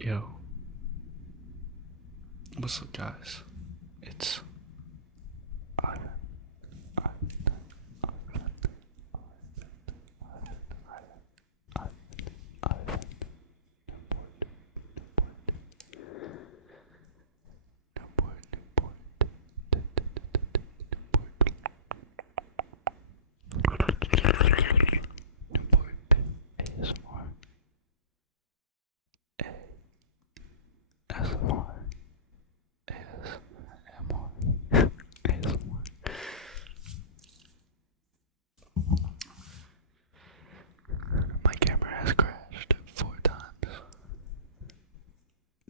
Yo, what's up, guys? It's Ivan. Ivan. Ivan. Ivan. Ivan. Newport. Newport. Newport. Newport. ASMR. ASMR. ASMR. ASMR. My camera has crashed 4 times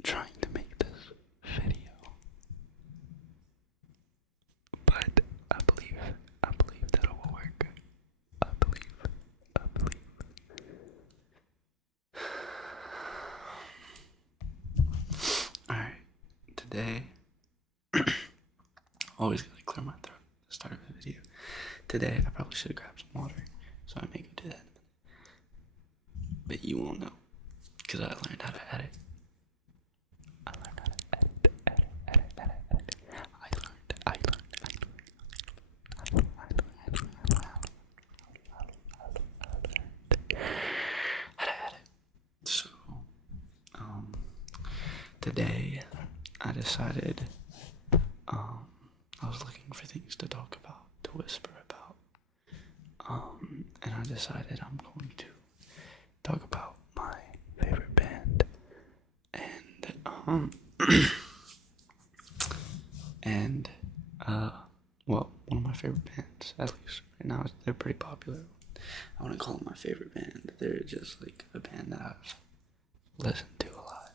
trying to make this video, but I believe that it will work. I believe. Alright, today, always gotta clear my throat at the start of the video. Today, I probably should have grabbed some water, so I may go do that. But you won't know, because I learned how to edit. I learned how to edit. How to edit. So, today, I decided, I was looking for things to talk about, to whisper about, and I decided I'm going to talk about my favorite band, and, well, one of my favorite bands, at least right now, they're pretty popular. I wouldn't call them my favorite band, they're just, like, a band that I've listened to a lot,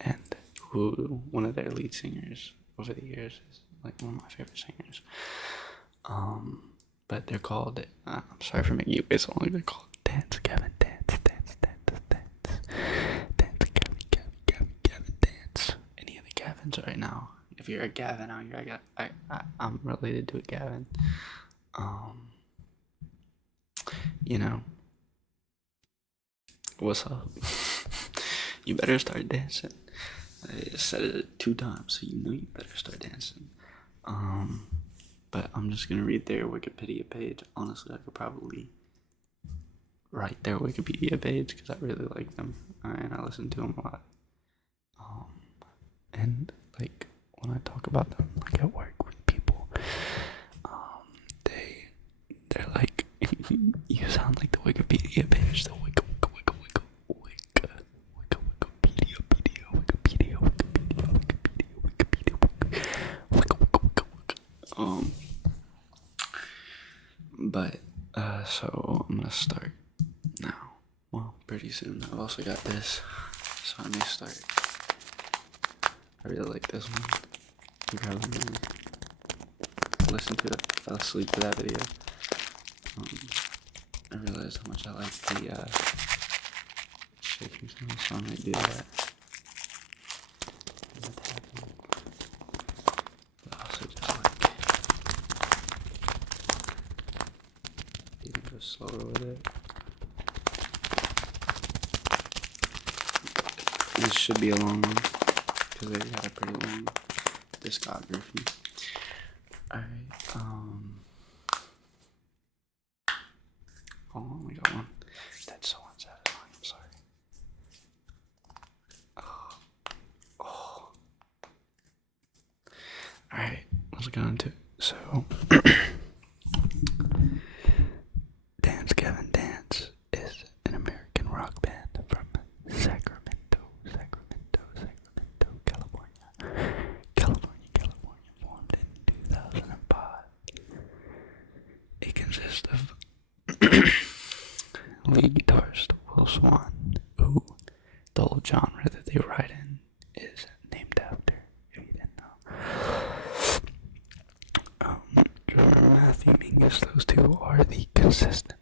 and who, one of their lead singers over the years is, like, one of my favorite singers, but they're called, I'm sorry for making you wait so long, they're called Dance, Gavin, Dance, Dance, Dance, Dance, Dance, Gavin, Dance. Any of the Gavins right now? If you're a Gavin out here, I'm related to a Gavin. You know, what's up? You better start dancing. I said it 2 times, so you know you better start dancing. But I'm just gonna read their Wikipedia page. Honestly, I could probably write their Wikipedia page because I really like them and I listen to them a lot. And like when I talk about them, like at work with people, they're like, you sound like the Wikipedia page, the but so I'm gonna start now. Well, pretty soon. I've also got this, so I may start. I really like this one. You probably listened to it, fell asleep to that video. I realized how much I like the shaking sound, so I might do that. But also just like even go slower with it. This should be a long one because they got a pretty long discography. Alright, hold on, we got one. That's so unsatisfying, I'm sorry. Oh. Alright, let's go into it. So, Dance Gavin Dance is an American rock band from Sacramento, California, formed in 2005. It consists of lead guitarist Will Swan, who the whole genre that they write in is named after, if you didn't know. Drummer Matthew Mingus, those two are the consistent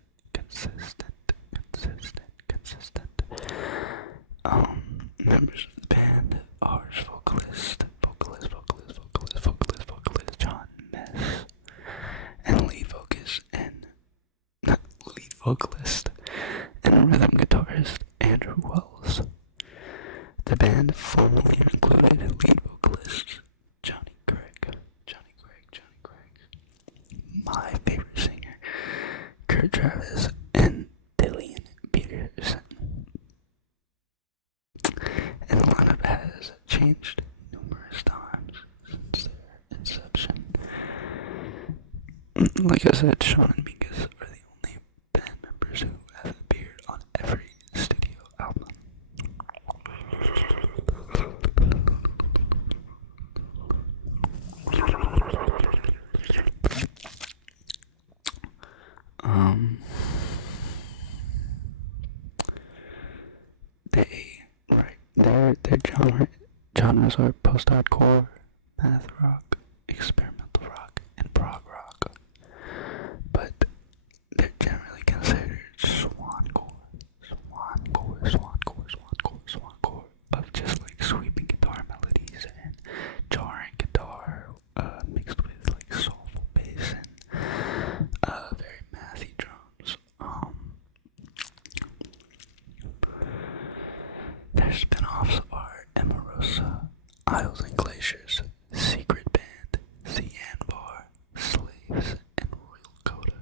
members of the band. Ours vocalist John Mess, and lead vocalist and rhythm guitarist Andrew Wells. band formerly included lead vocalists Johnny Craig, my favorite singer, Kurt Travis, and Dillian Peterson. And the lineup has changed numerous times since their inception. Like I said, Sean and Mingus are the only band members who have appeared on every studio album. Their genres are post-hardcore, math rock, experimental rock, and prog rock. But they're generally considered swancore of just like sweeping guitar melodies and jarring guitar mixed with like soulful bass and very mathy drums. Their spin-offs are Emerosa, Isles and Glaciers, Secret Band, Cyan Bar, Slaves, and Royal Coda.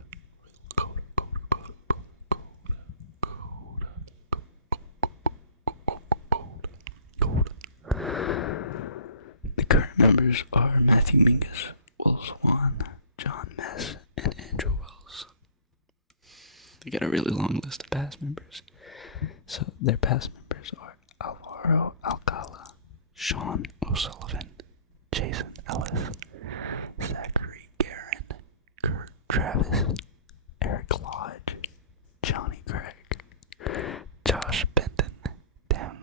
The current members are Matthew Mingus, Will Swan, John Mess, and Andrew Wells. They got a really long list of past members. So their past members are Alvaro Alcala, Sean O'Sullivan, Jason Ellis, Zachary Guerin, Kurt Travis, Eric Lodge, Johnny Craig, Josh Benton, Tim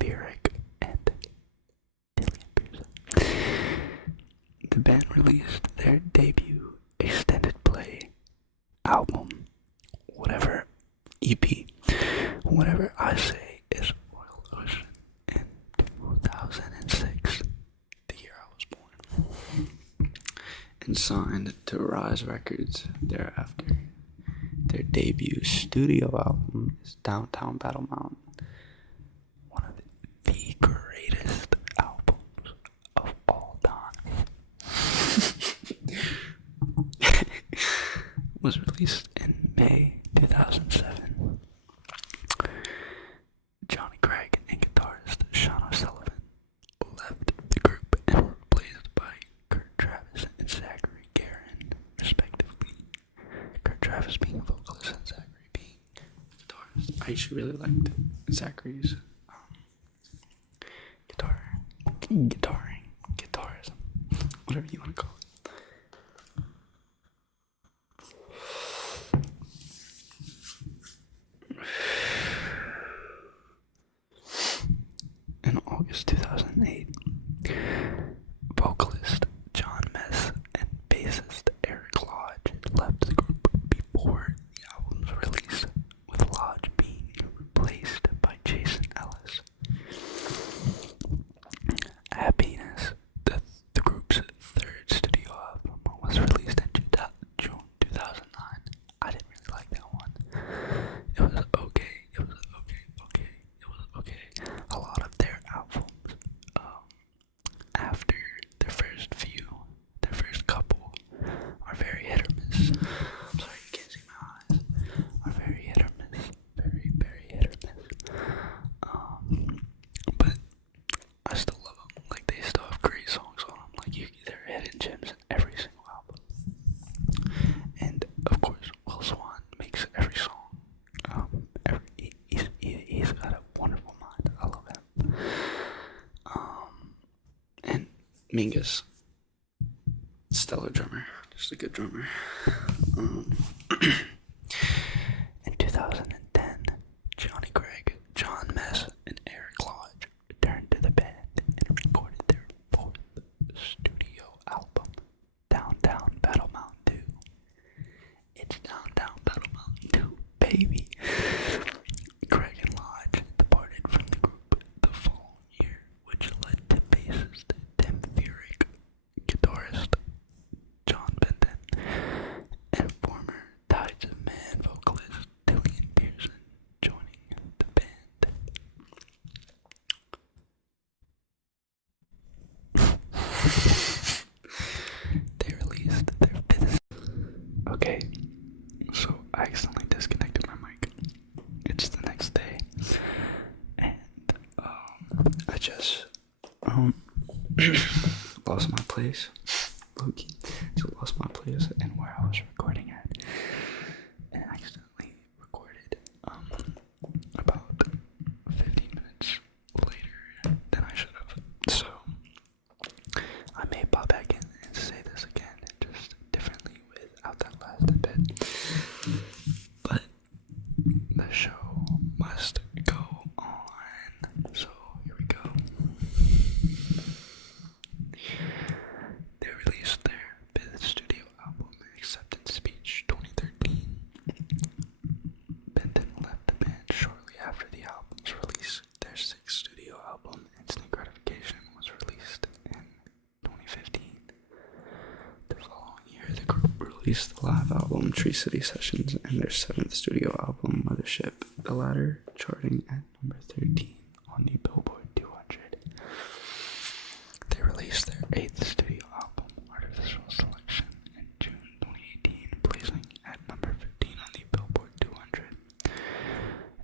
Burick, and Dillian Pearson. The band released their debut extended play album, EP, Whatever I Say Is Royal Ocean, in 2006, the year I was born, and signed to Rise Records thereafter. Their debut studio album is Downtown Battle Mountain, one of the greatest albums of all time. Was released in May 2007. Johnny Craig and guitarist Sean O'Sullivan left the group and were replaced by Kurt Travis and Zachary Guerin, respectively. Kurt Travis being vocalist and Zachary being guitarist. I actually really liked Zachary's guitarism, whatever you want to call it. In August 2008, vocalist John Mess and bassist Eric Lodge left the group before the album's release, with Lodge being replaced by Jason Ellis. Happiness, the group's third studio album, was released in June 2009. I didn't really like that one. It was okay. A lot of their albums, after their first couple, are very hit or miss. I'm sorry, you can't see my eyes. Are very hit or miss. Very, very hit or miss. But I still love them. Like, they still have great songs on them. Like, they're hidden gems in every single album. And, of course, Will Swan makes every song. He's got a wonderful mind. I love him. And Mingus, stellar drummer, just a good drummer. In 2010, Johnny Craig, John Mess, and Eric Lodge returned to the band and recorded their fourth studio album, Downtown Battle Mountain 2. It's Downtown Battle Mountain 2, baby. Craig and Lodge departed from the group the following year, which led to bassist Tim Burick, guitarist John Benton, and former Tides of Okay, so I accidentally disconnected my mic. It's the next day, and I just lost my place. Loki, so lost my place and where I was recording at, and accidentally recorded about 15 minutes later than I should have. So I may pop back in and say this again, just differently without that last bit. But the show must go on. So here we go. They released their 5th studio album, Acceptance Speech 2013. Benton left the band shortly after the album's release. Their 6th studio album, Instant Gratification, was released in 2015. The following year, the group released the live album Tree City Sessions and their 7th studio album, Mothership, the latter charting at number 13 on the Billboard 200. They released their 8th studio album, Artificial Selection, in June 2018, placing at number 15 on the Billboard 200.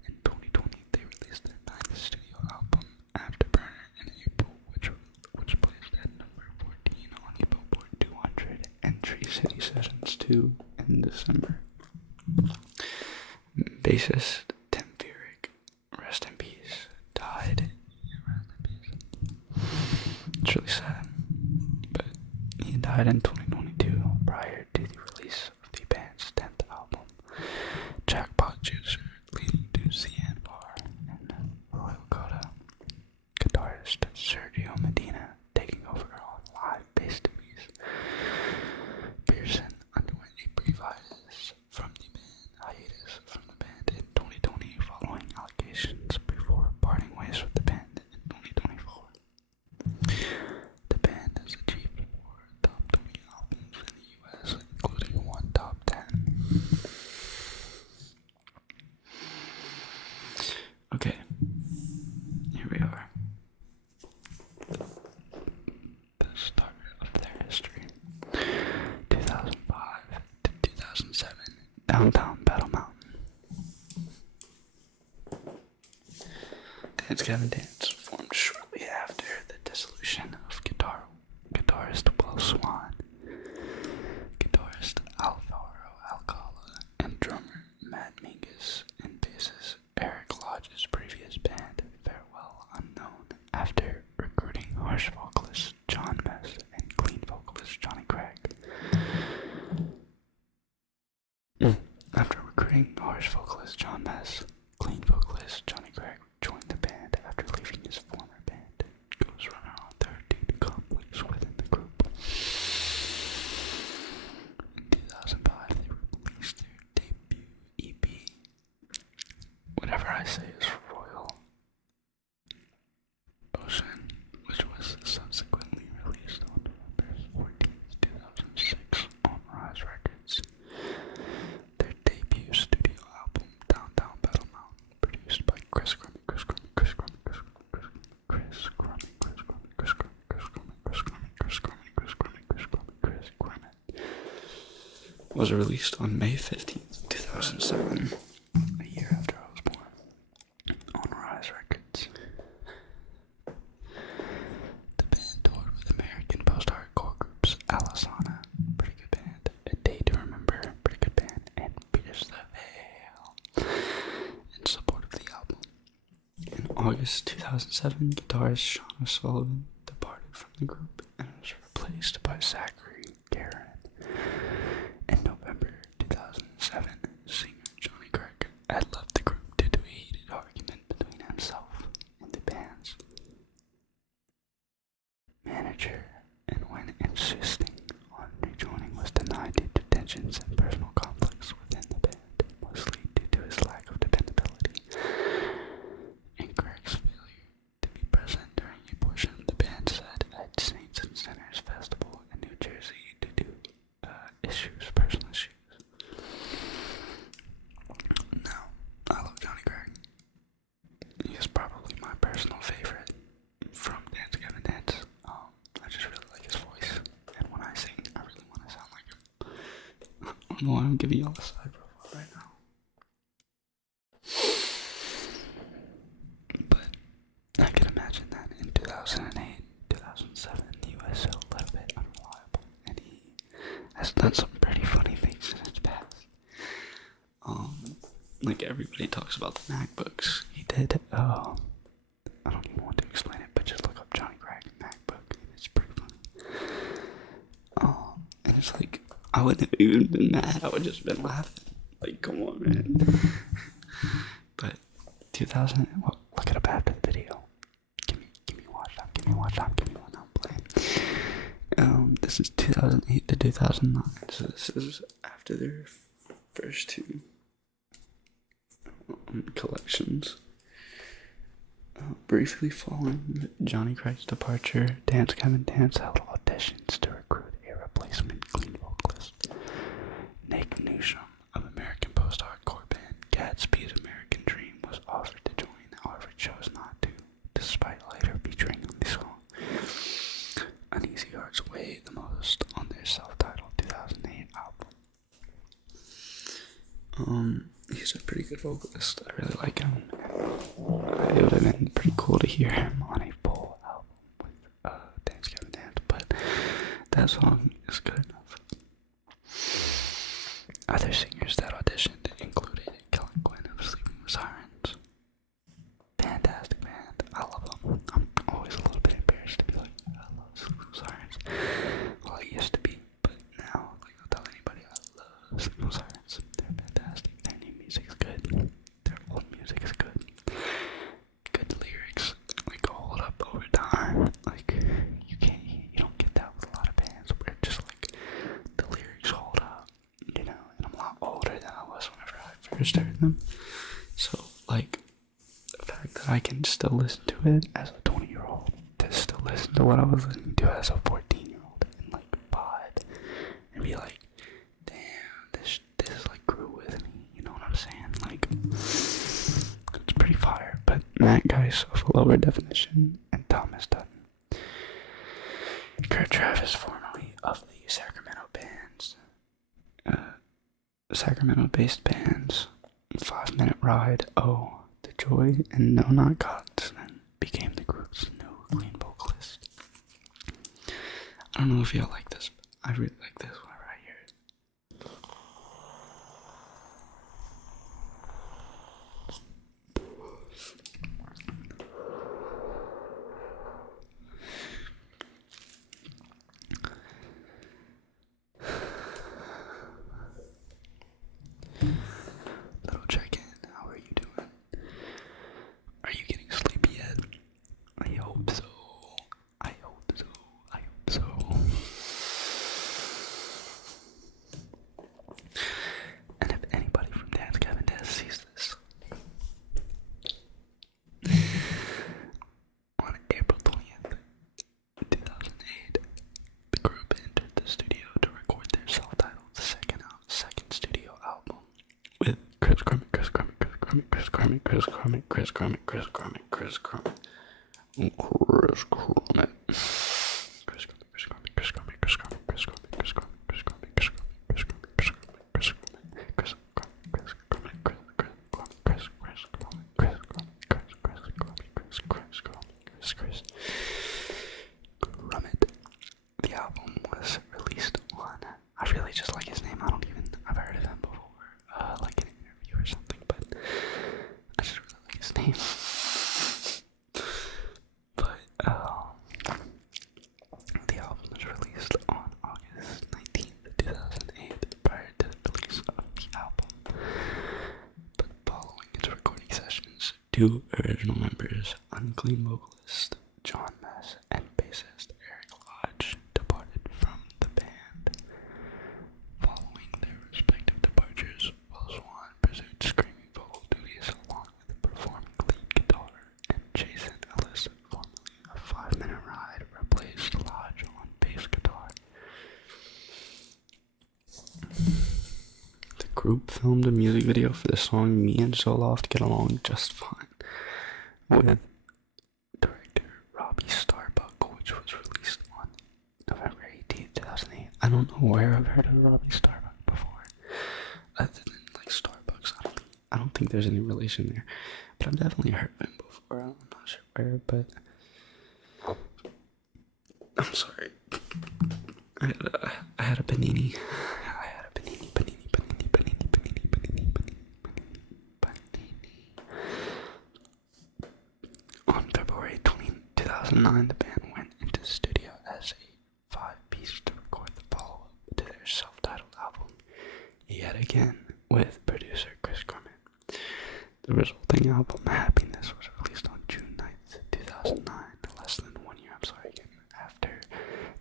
In 2020, they released their 9th studio album, Afterburner, in April, which placed at number 14 on the Billboard 200, and Tree City Sessions 2 in December. Bassist Tim Furyk, rest in peace, died. Rest in peace. It's really sad, but he died in 2022 prior to the release of the band's 10th album, Jackpot Juicer, leading to Cian Bar and Royal Coda. Guitarist Sergio Medina taking over on live bass duties. Pearson underwent a brief hiatus from the band in 2020 following allegations before parting ways with the band in 2024. The band has achieved 4 top 20 albums in the US, including 1 top 10. Okay, here we are. The start of their history. 2005 to 2007, downtown Battle Mountain. Gavin formed shortly after the dissolution of guitarist Will Swan, guitarist Alvaro Alcala, and drummer Matt Mingus, and bassist Eric Lodge's previous band, Farewell Unknown, after recruiting harsh vocalist John Mess and clean vocalist Johnny Craig. After recruiting harsh vocalist John Mess, clean vocalist Johnny Craig joined the band after leaving his former band, Ghost Runner on third due to conflicts within the group. In 2005, they released their debut EP. Whatever I say is Royal Ocean, which was subsequently released on November 14th, 2006 on Rise Records. Their debut studio album, Downtown Battle Mountain, produced by Chris Grummett, was released on May 15th, 2007, a year after I was born, on Rise Records. The band toured with American post-hardcore groups Alisana, pretty good band, A Day to Remember, pretty good band, and Pierce the Veil, in support of the album. In August 2007, guitarist Shauna Sullivan departed from the group and was replaced by Zachary Guerin. In November 2007, singer Johnny Craig had left the group due to a heated argument between himself and the band's manager, and when insisting on rejoining was denied due to tensions and personal conflicts within the band, mostly due to his lack of dependability and Craig's failure to be present during a portion of the band's set at Saints and Sinners Festival in New Jersey due to personal issues. Now, I love Johnny Craig. He is probably my personal favorite from Dance Gavin Dance. I just really like his voice, and when I sing, I really want to sound like him. don't know why I'm giving y'all a side profile right now. But I can imagine that in 2008, 2007, he was a little bit unreliable, and he has done some pretty funny things in his past. Like everybody talks about the MacBooks. He did, I don't even want to explain it, but just look up Johnny Crack MacBook, and it's pretty funny. And it's like, I wouldn't have even been mad, I would just been laughing. Like, come on, man. But 2000, well, look it up after the video. Give me watch time, give me one I'm playing. This is 2008 to 2009, so this is after their first two collections. Briefly following Johnny Crack's departure, Gavin held auditions to recruit a replacement clean vocalist. Nick Newsham of American post-hardcore band Gatsby's American Dream was offered to join, however chose not to, despite later featuring on the song Uneasy Hearts Weigh the Most on their self-titled 2008 album. He's a pretty good vocalist. I really like him. It would have been pretty cool to hear him on a full album with Dance Gavin Dance, but that song is good enough. Other singers that auditioned included Kellen Quinn of Sleeping with Sirens. Fantastic band. I love them. I'm always a little bit embarrassed to be like, I love Sleeping with Sirens. Well, I used to be, but now, like, I'll tell anybody I love Sleeping with Sirens. They're fantastic. Their new music is good. Their old music is good. Good lyrics, like, hold up over time. Like, you don't get that with a lot of bands where just like the lyrics hold up, you know. And I'm a lot older than I was whenever I first heard them, so like the fact that I can still listen to it as a 20-year-old, to still listen to what I was listening to as a 14-year-old, and like vibe and be like, damn, this like grew with me, you know what I'm saying? Like, it's pretty fire. But Matt Geis of Lower Definition and Thomas Dutton. Kurt Travis, formerly of the Sacramento-based bands 5 Minute Ride, Oh, The Joy, and No Not Gods, then became the group's new clean vocalist. I don't know if y'all like this, but I really like this one right here. Little check-in. How are you doing? Are you getting sleepy yet? I hope so. I hope so. I hope so. And if anybody from Dance Gavin Dance sees this, on April 20th, 2008, the group entered the studio to record their self-titled second studio album with Chris Crummitt. The album was released on, I really just like his name, I've heard of him before, like in an interview or something, but I just really like his name. But, the album was released on August 19th, 2008, prior to the release of the album. But following its recording sessions, two original members, unclean vocalist John Mess and bassist Eric Lodge, departed from the band. Following their respective departures, Will Swan pursued screaming vocal duties along with performing lead guitar, and Jason Ellis, formerly of 5 Minute Ride, replaced Lodge on bass guitar. The group filmed a music video for the song Me and Zoloft Get Along Just Fine with director Robbie Starbuck, which was released on November 18th, 2008. I don't know where I've heard of Robbie Starbuck before. there's any relation there. But I've definitely heard of him before. I'm not sure where, but I'm sorry. I had a panini. I had a panini. On February 2009, the band went into the studio as a 5-piece to record the follow-up to their self-titled album, yet again with producer Chris Corman. The resulting album, Happiness, was released on June 9th, 2009, less than 1 year, after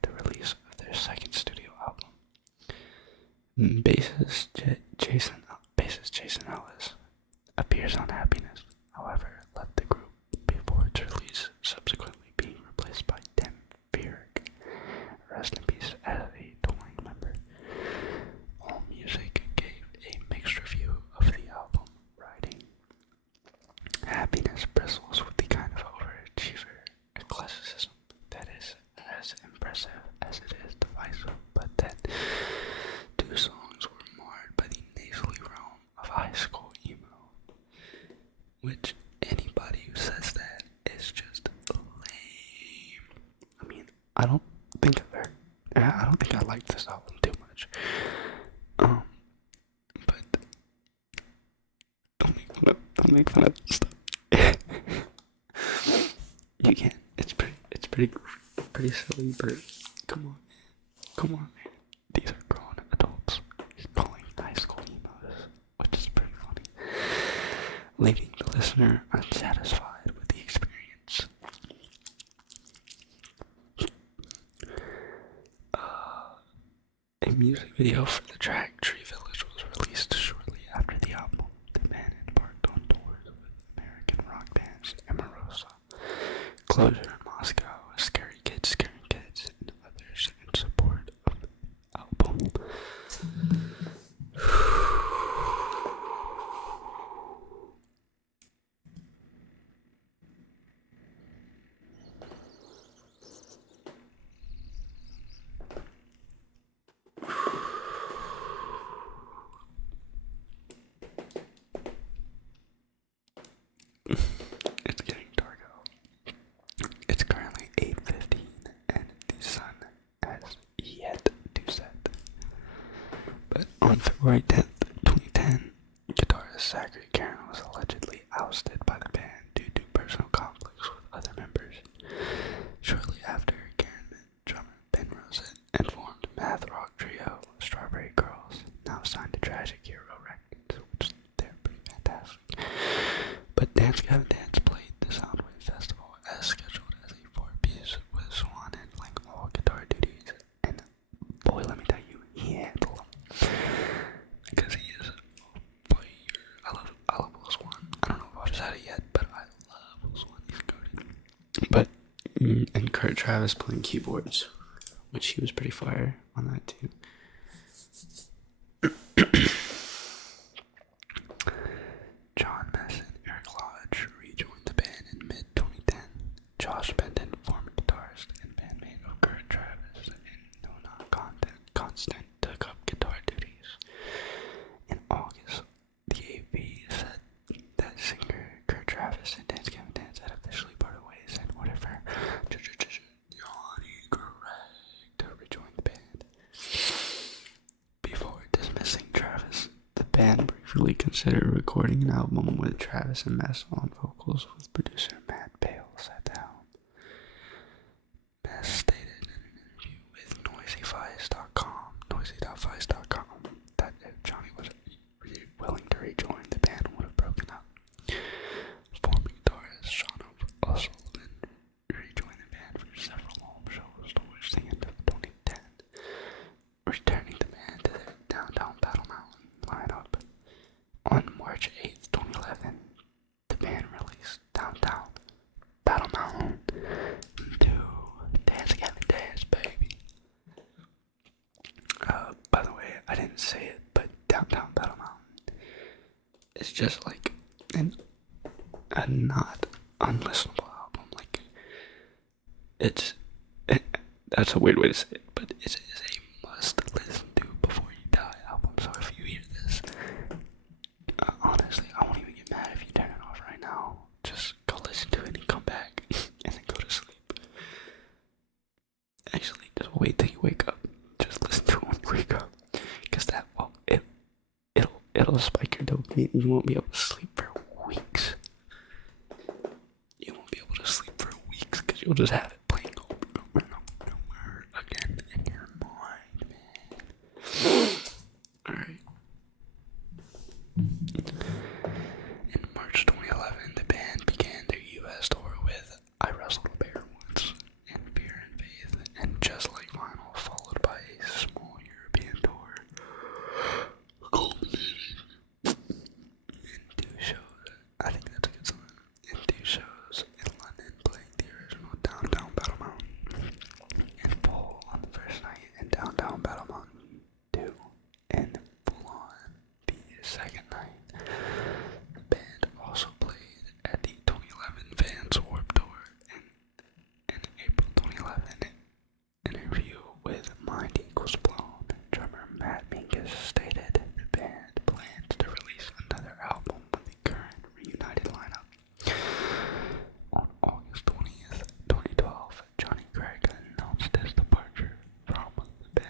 the release of their second studio album. Bassist Jason Ellis appears on Happiness, however, left the group before its release, subsequently being replaced by Tim Feerick, rest in peace, as a touring member. AllMusic gave a mixed review of the album, writing, Happiness bristles with the kind of overachiever eclecticism that is as impressive as it is divisive, but then 2 songs were marred by the nasally realm of high school emo, which anybody who says that is just lame. I mean, I don't think I like this album too much. But don't make fun of this stuff. You can't. It's pretty silly, but come on, man. These are grown adults calling high school emos, which is pretty funny, leaving the listener unsatisfied with the experience. A music video for the track Tree Village was released shortly after the album. The band embarked on tours with American rock bands Emarosa, Closure in Moscow, Scary Kids, Scaring Kids, and others in support of the album. It's getting dark out. It's currently 8:15 and the sun has yet to set. But on February 10th, 2010, guitarist Zachary Karen was allegedly ousted by the band due to personal conflicts with other members. Shortly after, Karen met drummer Ben Rosette and formed math rock trio Strawberry Girls, now signed to Tragic Hero Records, which they're pretty fantastic. But Gavin played the Soundwave Festival as scheduled as a 4-piece with Swan handling all guitar duties, and boy, let me tell you, he handled them. Because he is a fire. I love Will Swan. I don't know if I've said it yet, but I love Will Swan. He's good. But, and Kurt Travis playing keyboards, which he was pretty fire on that too. John Mess and Eric Lodge rejoined the band in mid-2010. Josh Benton, former guitarist and bandmate of Kurt Travis and Nona Constant, took up guitar duties. In August, the AP said that singer Kurt Travis and Gavin had officially parted ways and whatever Johnny Correct to rejoin the band. Before dismissing Travis, the band briefly considered recording an album with Travis and Mess on vocals with producer Matt Bale at the helm. Mess stated in an interview with noisy.vice.com that if Johnny was willing to rejoin, the band would have broken up. Former guitarist Sean O'Sullivan rejoined the band for several home shows towards the end of 2010, returning the band to their downtown Battle Mountain lineup. On March 8th, 2011, the band released Downtown Battle Mountain to Dance Gavin Dance, baby. By the way, I didn't say it, but Downtown Battle Mountain is just like a not unlistenable album. Like, that's a weird way to say it, but it is a must listen to before you die album. So if you hear this, honestly, I won't even give wait till you wake up. Just listen to it when you wake up. Because it'll spike your dopamine. You won't be able to sleep for weeks. You won't be able to sleep for weeks because you'll just have it playing over and over again in your mind, man. Alright. In March 2011, the band began their US tour with I Wrestled a Bear Once, and Fear and Faith, and Just Like Vinyl, followed by a small European tour, culminating in 2 shows. I think that's a good sign. In 2 shows in London, playing the original Downtown Battle Mountain in full on the first night, and Downtown Battle Mountain 2 in full on the second night. The band also played at the 2011 Vans Warped Tour, and in April 2011, an interview with Mind Equals Blown, drummer Matt Minkus stated the band plans to release another album with the current reunited lineup. On August 20th, 2012, Johnny Craig announced his departure from the band.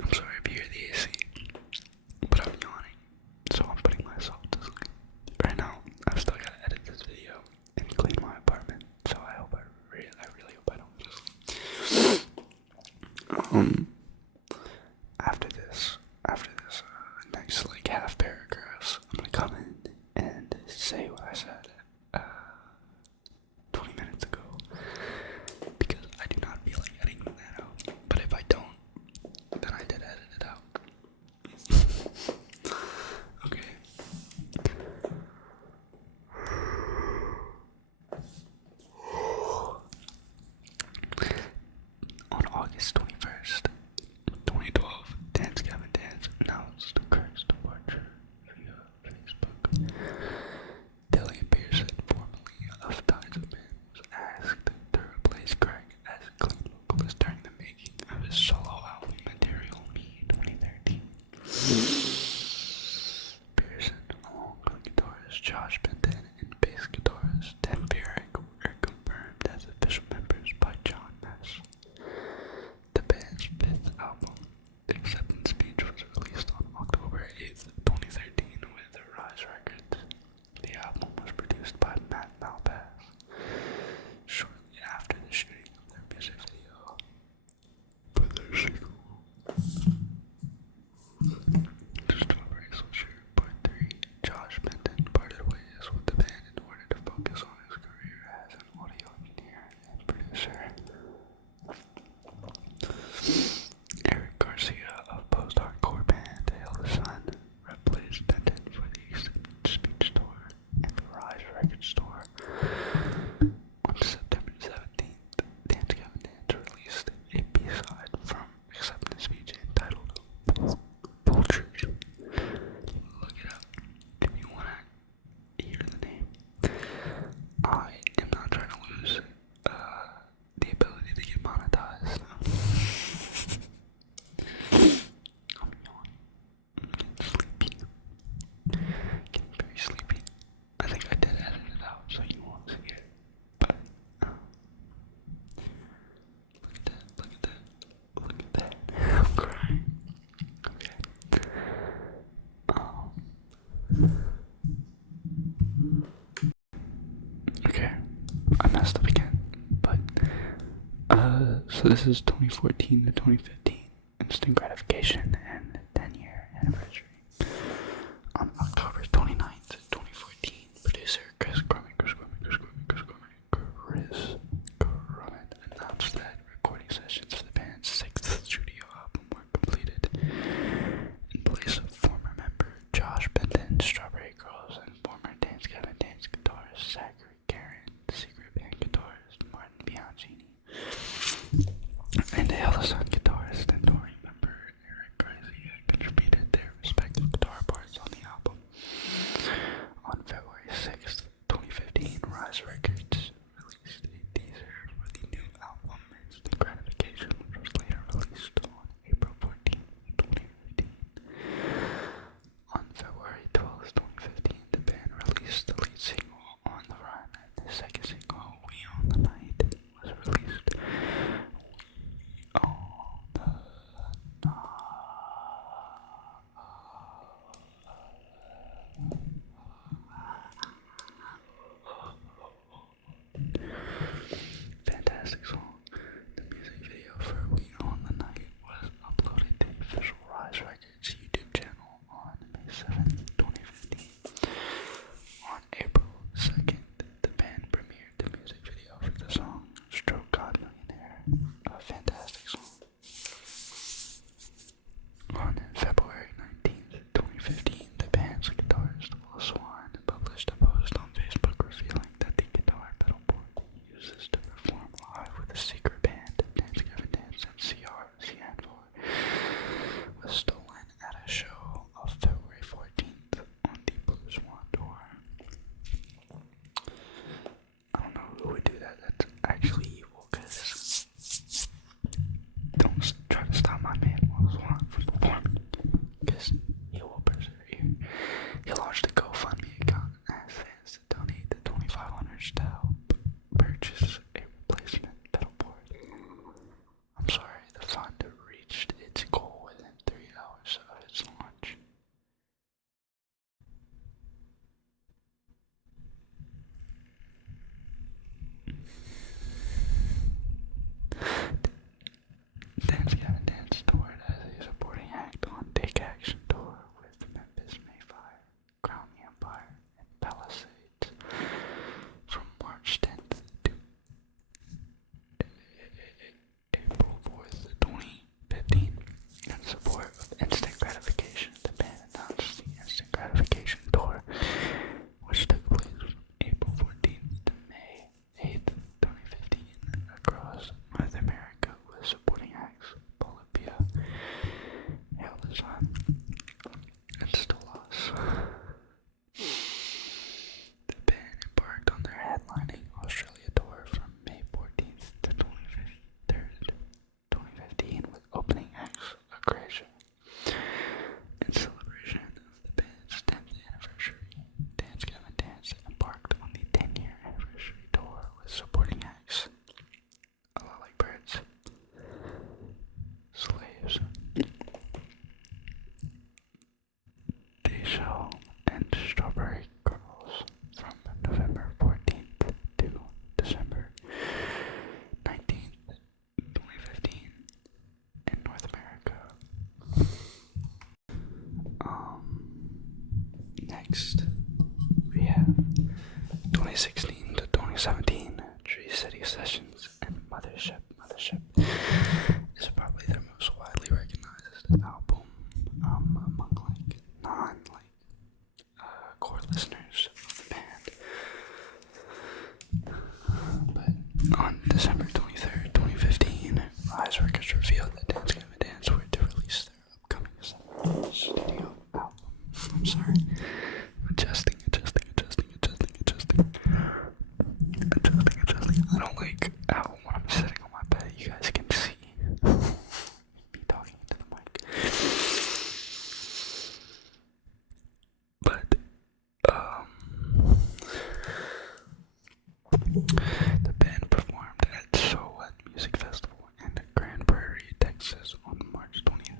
I'm sorry if you hear the AC, but I'm yawning, so I'm putting myself to sleep. Right now, I've still got to edit this video and clean my apartment, so I really hope I don't just after this next like half paragraphs, I'm gonna come in and say what I said 20 minutes ago, because I do not feel like editing that out. But if I don't, then I did edit it out. Okay. On August 21st, 2012, Gavin announced Kirk's departure via Facebook. Dillian Pearson, formerly of Tides of Men, was asked to replace Craig as clean vocalist during the making of his solo album Material Me 2013. Pearson, along with guitarist Josh Benton and bass guitarist Ted Bierek, were confirmed as official members by John Ness. The band's 5th album, The Acceptance Speech, was released on October 8th, 2013 with Rise Records. The album was produced by Matt Malpass. Shortly after the shooting of their music video for their sequel to Strawberry Swisher Part 3, Josh Benton parted ways with the band in order to focus on his career as an audio engineer and producer. Eric Garcia of post-hardcore band Hail the Sun replaced Benton for the Acceptance Speech tour and the Rise Records tour. On September 17th, Gavin released a B-side from Acceptance Speech entitled Vultures. Look it up if you want to hear the name. I am not trying to lose the ability to get monetized. I'm yawning. I'm getting sleepy. Getting very sleepy. I think I did edit it out so you won't see it. But look at that. I'm crying. Okay. Okay. I messed up again. But so this is 2014 to 2015 instant gratification and 10-year anniversary. On October 29th, 2014, producer Chris Grummet announced that recording sessions for the band's 6th studio album were completed. In place of former member Josh Benton, Strawberry Girls, and former Gavin guitarist Zachary Karen, secret band guitarist Martin Bianchini, and Hail the Sun guitarist and touring member Eric Garcia contributed their respective guitar parts on the album. time. It's still lost. The band embarked on their headlining Australia tour from May 14th to 23rd, 2015 with opening acts Acacia. In celebration of the band's 10th anniversary, Dance Gavin Dance embarked on the 10-year anniversary tour with supporting acts. A lot like Birds, Slaves, Deschel, and Strawberry Girls from November 14th to December 19th, 2015 in North America. Next, we have 2016 to 2017 Tree City Sessions and Mothership. Mothership is probably their most widely recognized album among core listeners of the band. But on December 23rd, 2015, Rise Records revealed that Dance Gavin Dance were to release their upcoming studio album. I'm sorry. Adjusting. I don't like how when I'm sitting on my bed, you guys can see me talking into the mic. But, the band performed at So What Music Festival in Grand Prairie, Texas on March 20th.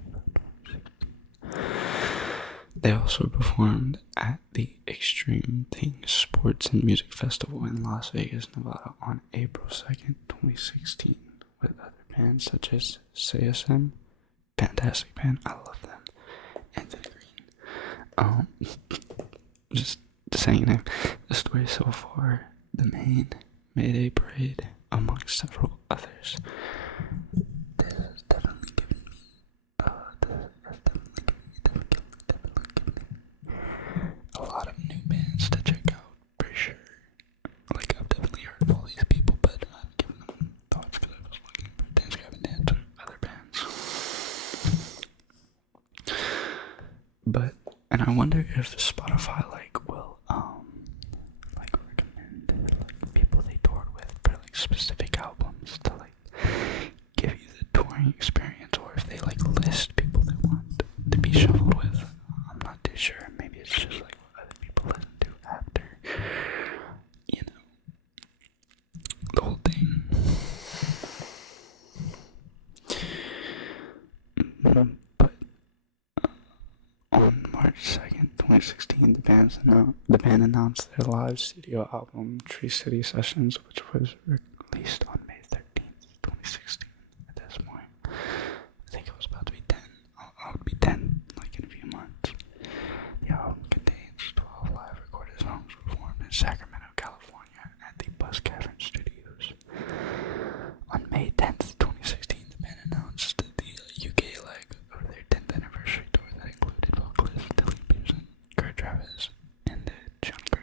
They also performed at the Extreme Things Sports and Music Festival in Las Vegas, Nevada on April 2nd, 2016 with other bands such as CSM, fantastic band, I love them, Anthony Green. Just saying that the story so far, the main Mayday Parade, amongst several others. This has definitely given me a lot of new bands to check out, for sure. Like, I've definitely heard of all these people, but I've given them thoughts because I was looking for Dance Gavin Dance or other bands. But, and I wonder if Spotify, will, recommend, people they toured with for, specific albums to, give you the touring experience, or if they, list people they want to be shuffled with. I'm not too sure. Maybe it's just, what other people listen to after, the whole thing. But, on March 2nd, 2016, the band announced their live studio album, Tree City Sessions, which was released on May 13th, 2016. At this point, I think it was about to be 10. I would be 10, in a few months. The album contains 12 live recorded songs performed in Sacramento, California at the Bus Cavern Studios. On May 10th, 2016, the band announced the UK leg of their 10th anniversary tour that included vocalist Dilly Pearson, Kurt Travis, and Johnny Craig.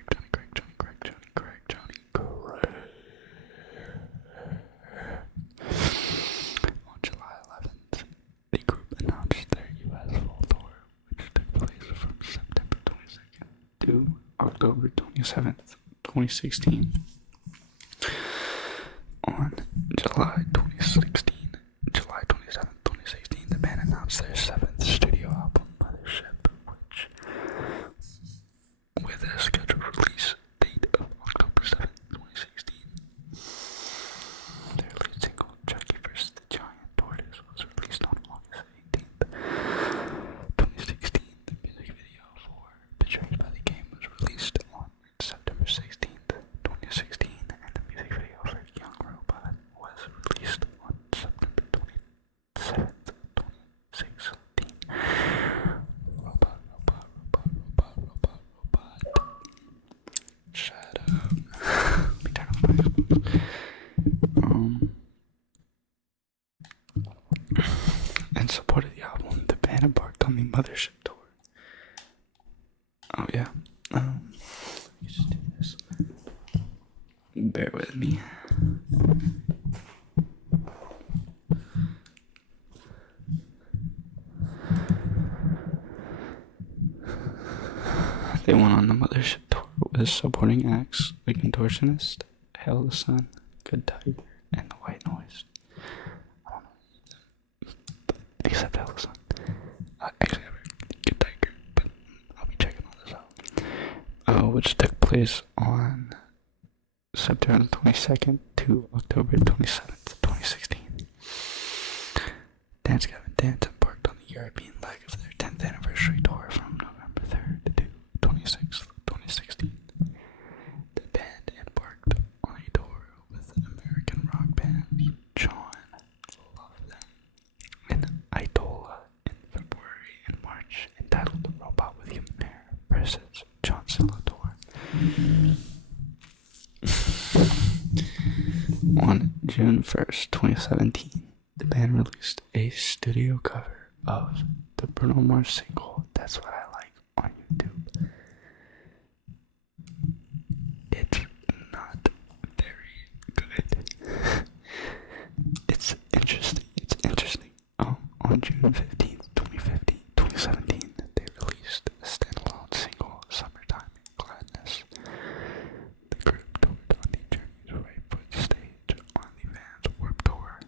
On July 11th, the group announced their US Fall Tour, which took place from September 22nd to October 27th, 2016. On July 27th, 2016, the band announced their 7th studio album, Mothership, which, with a scheduled release date of October 7th, 2016. Their lead single, Chucky vs. the Giant Tortoise, was released on August 18th, 2016. The music video for Betrayed by the Game was released on September 16th, 2016, and the music video for Young Robot was released on September 27th, 2016. Robot. Shut up. Let me turn off my Xbox. In support of the album, the band embarked on the Mothership tour. Oh yeah. Let me just do this. Bear with me. They went on the Mothership tour with supporting acts like Contortionist, Hail the Sun, Good Tiger, and The White Noise. I don't know, but except Hail the Sun. Actually, Good Tiger, but I'll be checking all this out. Which took place on September 22nd to October 27th, 2016. Dance Gavin Dance embarked on the European leg of their 10th anniversary tour from November 3rd to 26th, 2016. The band embarked on a tour with American rock bands John Love Them and Idola in February and March, entitled The Robot with Human Hair versus John Solo Tour. On June 1st, 2017, the band released a studio cover of the Bruno Mars single That's What I Like on YouTube. It's not very good. It's interesting. On June 15th, 2017, they released a standalone single, Summertime Gladness. The group toured on the Journey's Right Foot stage on the Vans Warped Tour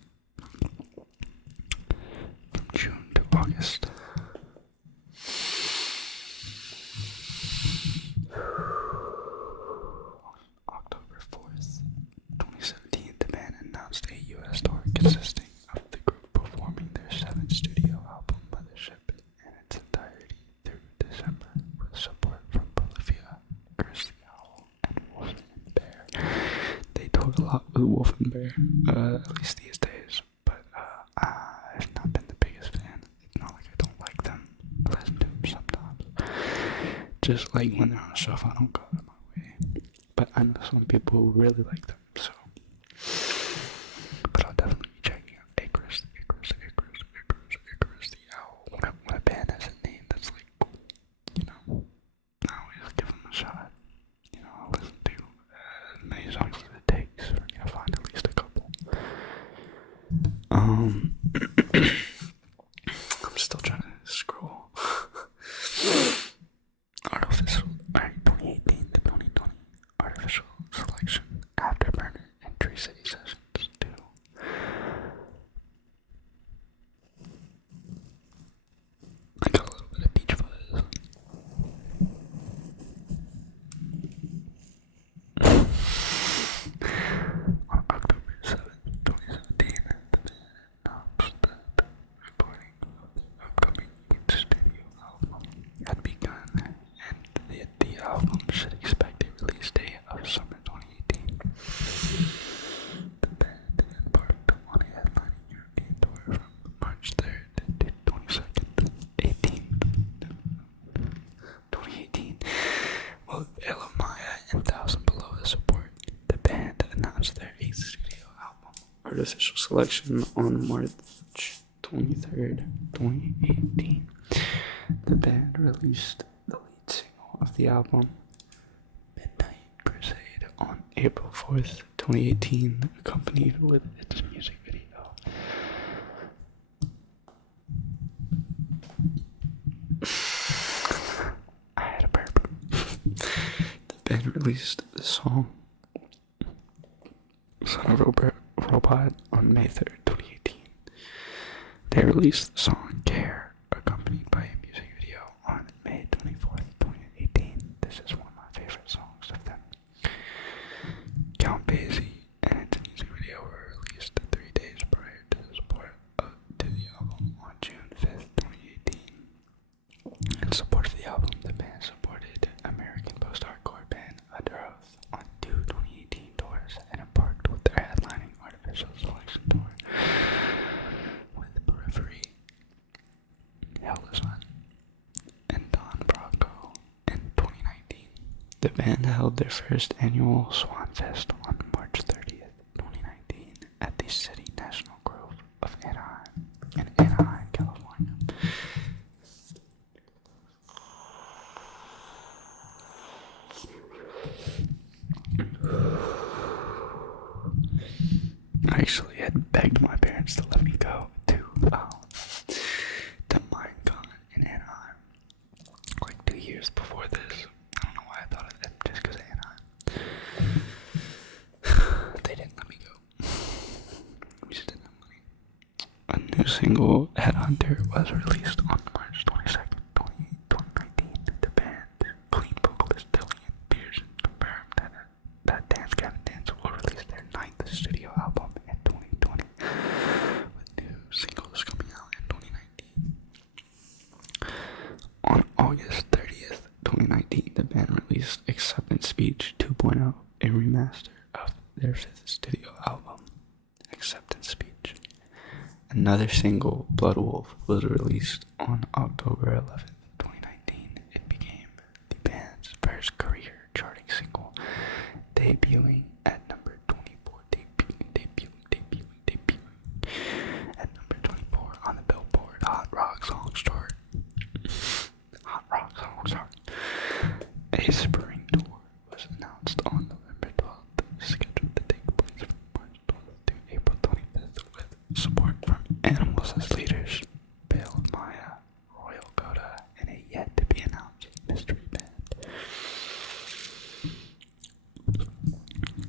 from June to August. October 4th, 2017, the band announced a U.S. tour consisting of the group performing their 7th studio album, Mothership, in its entirety through December, with support from Bolivia, Chris the Owl, and Wolf and Bear. They toured a lot with Wolf and Bear, at least these days, but I've not been the biggest fan. It's not like I don't like them. I listen to them sometimes. Just like when they're on a show, I don't go out of my way. But I know some people who really like them, so. But I'll definitely be checking out Icarus the Owl. When a band has a name that's like cool, you know, I always give them a shot. You know, I'll listen to as many songs as it takes for me to find at least a couple. I'm still trying to scroll. Artificial, alright, 2018 to 2020. Artificial Selection, Afterburner, and Tree City Sessions 2. I got a little bit of beach fuzz. On October 7th, 2017, the band announced that the recording of their upcoming studio album had begun, and the album should expect a release date of summer 2018. The band embarked on a headlining European tour from March 3rd to 22nd, 2018. With Ella Maya and Thousand Below as support, the band announced their 8th studio album, Artificial Selection, on March 23rd, 2018. The band released the lead single of the album, Midnight Crusade, on April 4th, 2018, accompanied with its music video. I had a burp. The band released the song Son of a Robot on May 3rd, 2018. They released the song Care, accompanied by a music video, on May 24th, 2018. This is one of my favorite songs of them. Count Basie and its music video were released 3 days prior to the support to the album on June 5th, 2018. In support of the album, the band supported American post-hardcore band Under Oath on 2 2018 tours and embarked with their headlining Artificial Selection tour with Periphery, Hail the Sun, and Don Brocco in 2019. The band held their first annual Swan Fest on March 30th, 2019 at the City National Grove of Anaheim in Anaheim, California. I actually had begged my parents to let me go to Minecon in Anaheim like 2 years before this, single, Headhunter, was released on March 22nd, 2019. The band's clean vocalist Dillian Pearson confirmed that Dance Gavin Dance will release their 9th studio album in 2020, with new singles coming out in 2019. On August 30th, 2019, the band released Acceptance Speech 2.0, a remaster of their 5th studio album, Acceptance Speech. Another single, Blood Wolf, was released on October 11th, 2019. It became the band's first career charting single, debuting at number 24, debuting at number 24 on the Billboard Hot Rock Songs chart. A spring tour was announced on November 12th, scheduled to take place from March 12th to April 25th, with support from Animals as leaders, Bale Maya, Royal Coda, and a yet-to-be-announced mystery band.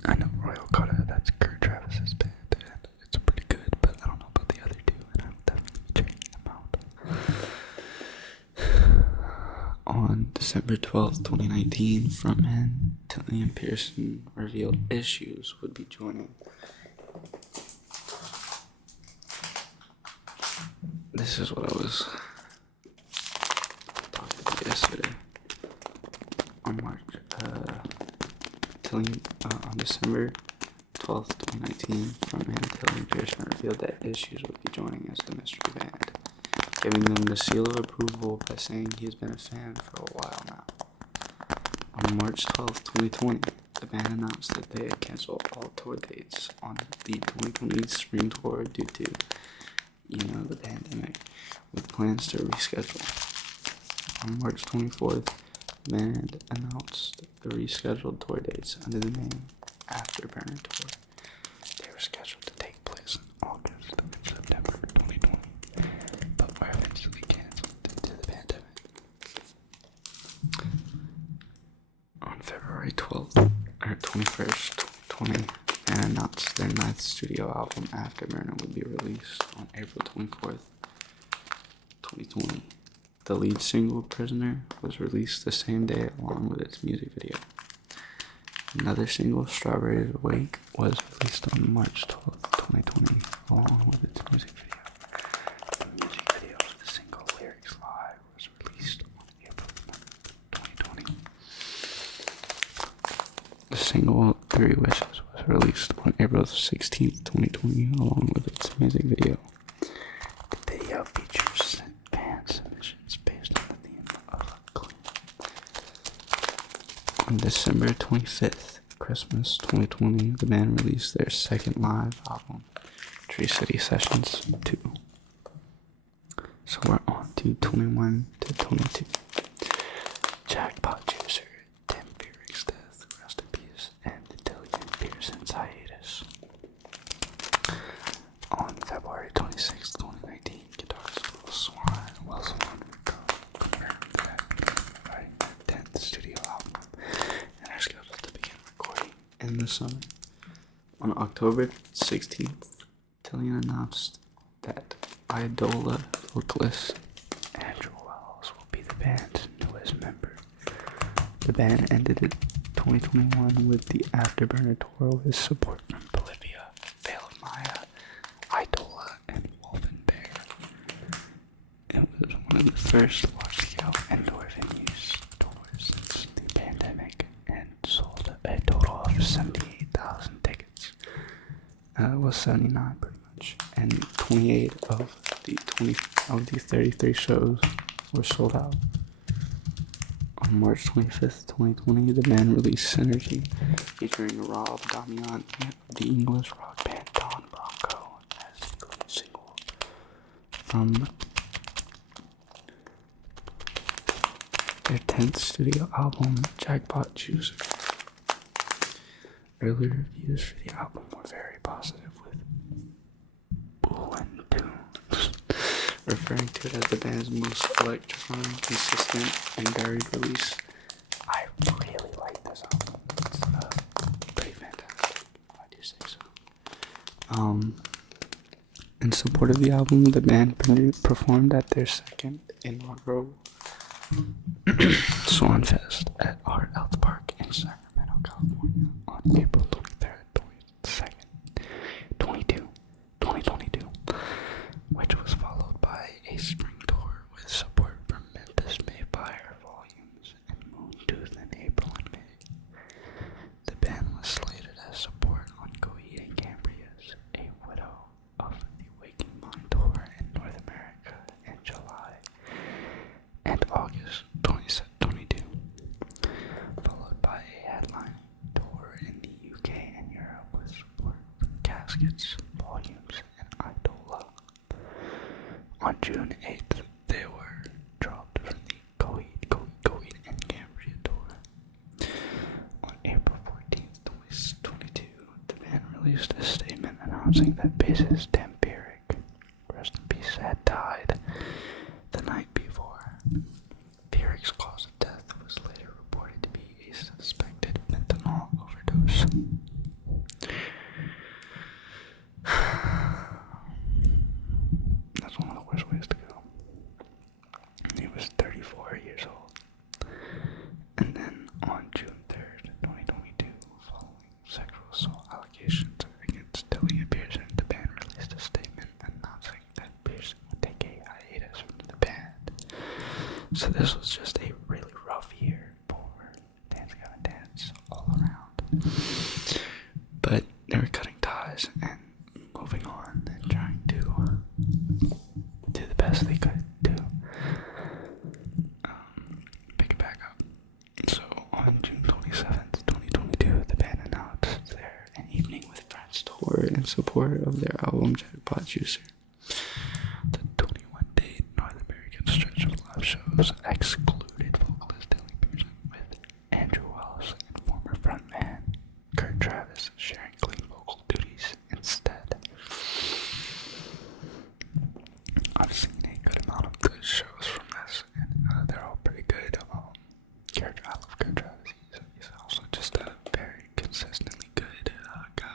I know Royal Coda, that's Kurt Travis's band, and it's pretty good, but I don't know about the other two, and I will definitely be checking them out. On December 12th, 2019, frontman Dillian Pearson revealed Issues would be joining. This is what I was talking about yesterday. On December 12th, 2019, frontman Dillian Pearson revealed that Issues would be joining as the mystery band, giving them the seal of approval by saying he has been a fan for a while now. On March 12th, 2020, the band announced that they had canceled all tour dates on the 2020 spring tour due to, the pandemic, with plans to reschedule. On March 24th, the band announced the rescheduled tour dates under the name Afterburner Tour. They were scheduled to take place in August and September 2020, but were eventually canceled due to the pandemic. On February 21st, 2020, and announced their 9th studio album, Afterburner, would be released on April 24th, 2020. The lead single, Prisoner, was released the same day along with its music video. Another single, Strawberries Awake, was released on March 12th, 2020, along with its music video. The music video of the single, Lyrics Live, was released on April 2020. The single, Three Wishes, was released on April 16th, 2020, along with its music video. The video features fan submissions based on the theme of clean. On December 25th, Christmas 2020, the band released their second live album, Tree City Sessions 2. So we're on to 21 to 22. Jackpot Juicer, Tim Fearrick's death, rest in peace, and Dillian Pearson's hiatus. On February 26th, 2019, guitarist Will Swan confirmed that they were writing their 10th studio album and are scheduled to begin recording in the summer. On October 16th, Dillian announced that Idola vocalist Andrew Wells will be the band's newest member. The band ended 2021 with the Afterburner Tour with support from Bolivia, Veil of Maya, Idola, and Wolfen Bear. It was one of the first large-scale indoor venues tours since the pandemic and sold a total of 78,000 tickets. It was 79 pretty much, and 28 of the 33 shows were sold out. On March 25th, 2020, the band released Synergy, featuring Rob Damian of the English rock band Don Bronco as the lead single from their 10th studio album, Jackpot Juicer. Early reviews for the album were very positive, with Bullin Tunes referring to it as the band's most electrifying, consistent, and varied release. I really like this album. It's pretty fantastic, if I do say so. In support of the album, the band performed at their second inaugural Swan Fest at Art Outs Park in Sacramento, California on April 23rd, 2022, which was followed by a spring tour with support from Memphis Mayfire Volumes and Moontooth in April and May. The band was slated as support on Coheed and Cambria's A Widow of the Waking Mind tour in North America in July and August 2022, followed by a headlining tour in the UK and Europe with support from Caskets, Volumes, and Idola. On June 8th, they were dropped from the Coheed and Cambria tour. On April 14th, 2022, the band released a statement announcing that bassist Tim Pierrick, rest in peace, had died the night before. Pierrick's cause of death was later reported to be a suspected fentanyl overdose. That's one of the worst ways to go. He was 34 years old. And then on June 3rd, 2022, following sexual assault allegations against Delia Pearson, the band released a statement announcing that Pearson would take a hiatus from the band. So this was just a really rough year for Gavin Dance all around. But they were cutting ties and moving on and trying to do the best they could to pick it back up. So on June 27th, 2022, the band announced their An Evening with Friends tour in support of their album Jackpot Juicer. The 21-day North American stretch of live shows excluded vocalist Delia Pearson, with Andrew Wells and former frontman Kurt Travis sharing clean vocal duties instead. I've seen a good amount of good shows from this, and they're all pretty good. I love Kurt Travis. He's also just a very consistently good guy.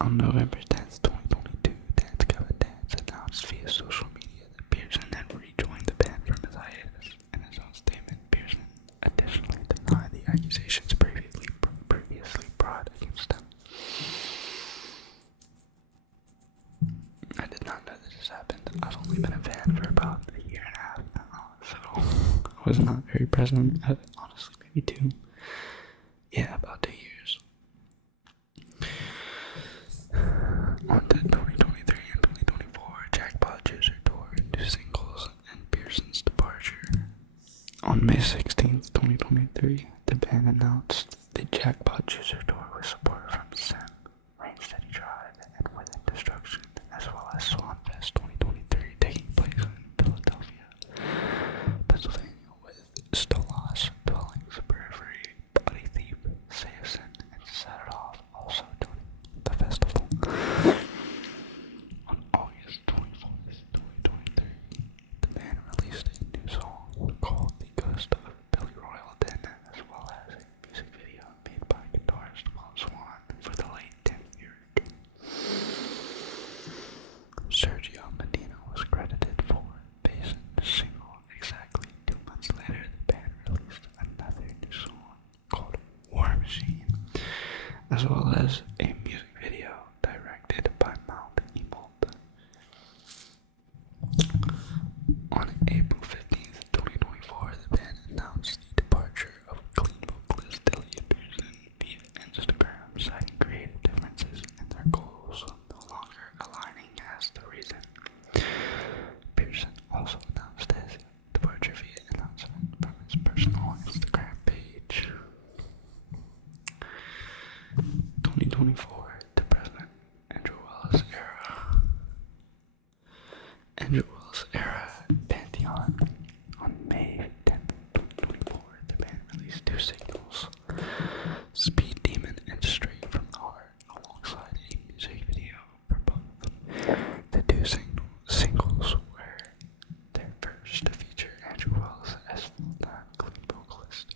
On November 10th, 2022, Gavin Dance announced via social media that Pearson had rejoined the band from his hiatus. In his own statement, Pearson additionally denied the accusations previously brought against him. I did not know that this happened. I've only been a fan for about a year and a half now, so I was not very present. Honestly, maybe 2. Yeah, about 2 years. On the 2023 and 2024 Jackpot Juicer tour, 2 singles, and Pearson's departure. On May 16th, 2023, the band announced the Jackpot Juicer tour with support from Sim, Rain Steady Drive, and Within Destruction, as well as Swan Fest 2023 taking place in Philadelphia, Pennsylvania, with Stolas, Dwellings, Periphery, Body Thief, Sayson, and Set It Off also doing the festival. On August 24th, 2023, the band released a new song called The Ghost of Billy Royalton, as well as a music video made by guitarist Bob Swan for the late Tim Pierrick. Sergio Medina was credited for bass in the single. Exactly 2 months later, the band released another new song called War Machine, as well as a music video directed by Mount Emold. On April 15th, 2024, the band announced the departure of clean vocalist Delia Pearson via Instagram, citing creative differences in their goals no longer aligning as the reason. Pearson also announced his departure via announcement from his personal Instagram page. 2024, the President Andrew Wells era Pantheon. On May 10th, 2024, the band released 2 singles, Speed Demon and Straight from the Heart, alongside a music video for both. The 2 singles were their first to feature Andrew Wells as full-time clean vocalist.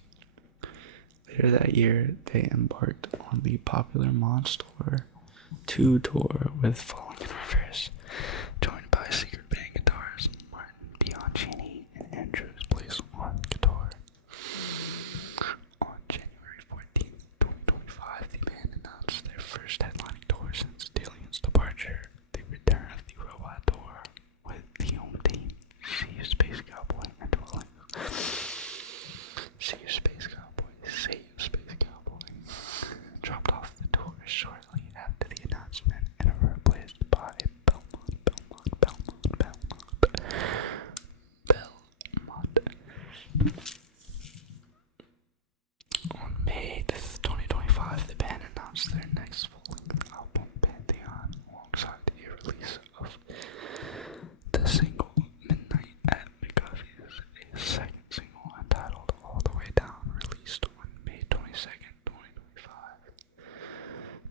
Later that year, they embarked on the popular Monster Tour 2 tour with Falling in Reverse, joined by Secret Band guitars Martin Bianchini and Andrews Place on guitar. On January 14th, 2025, the band announced their first headlining tour since Dillion's departure, the return of the Robot Tour with the home team, See You Space Cowboy and Dwelling. See You Space Cowboy, See You Space Cowboy dropped off the tour shortly after the announcement and were replaced by Belmont. On May 2025, the band announced their next full-length album, Pantheon, alongside a release of the single Midnight at McGuffey's, a second single entitled All the Way Down, released on May 22nd, 2025.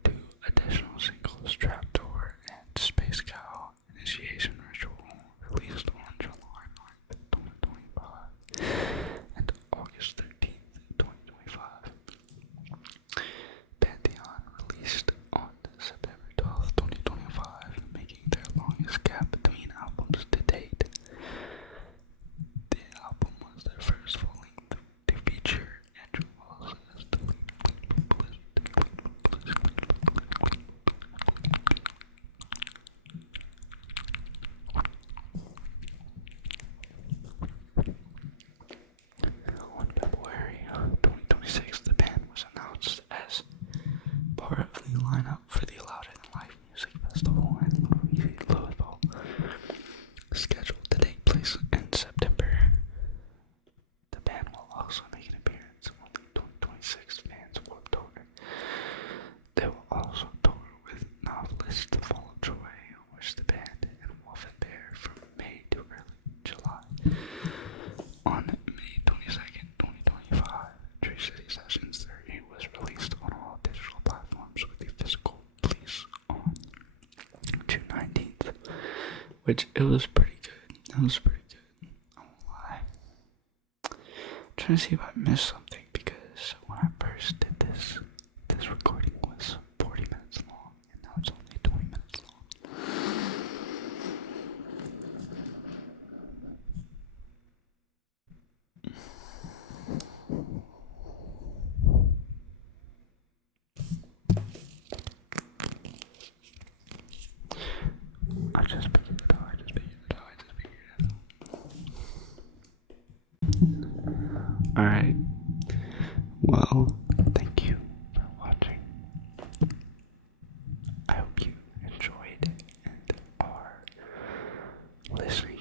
2 additional singles, Trapdoor and Space Cow Initiation Ritual, released on July 9th, 2025 and August 13th, 2025. Pantheon released on September 12th, 2025, making their longest gap between albums to date. The album was their first full-length to feature Andrew Walls as the lead. On February 2026, the band was announced as part of the lineup for the Loud and Live Music Festival in Louisville, scheduled to take place in September. The band will also make an appearance on the 2026 Fans Warped Tour. They will also tour with novelist Fall of Troy, which the band and Wolf and Bear from May to early July. On May 22nd, 2025, Tree City Sessions 30 was released on all digital platforms with the physical release on June 19th, which it was pretty good. I won't lie. I'm trying to see if I missed something, because when I first did this recording was 40 minutes long, and now it's only 20 minutes long. I just figured it out. Alright. Well, thank you for watching. I hope you enjoyed and are listening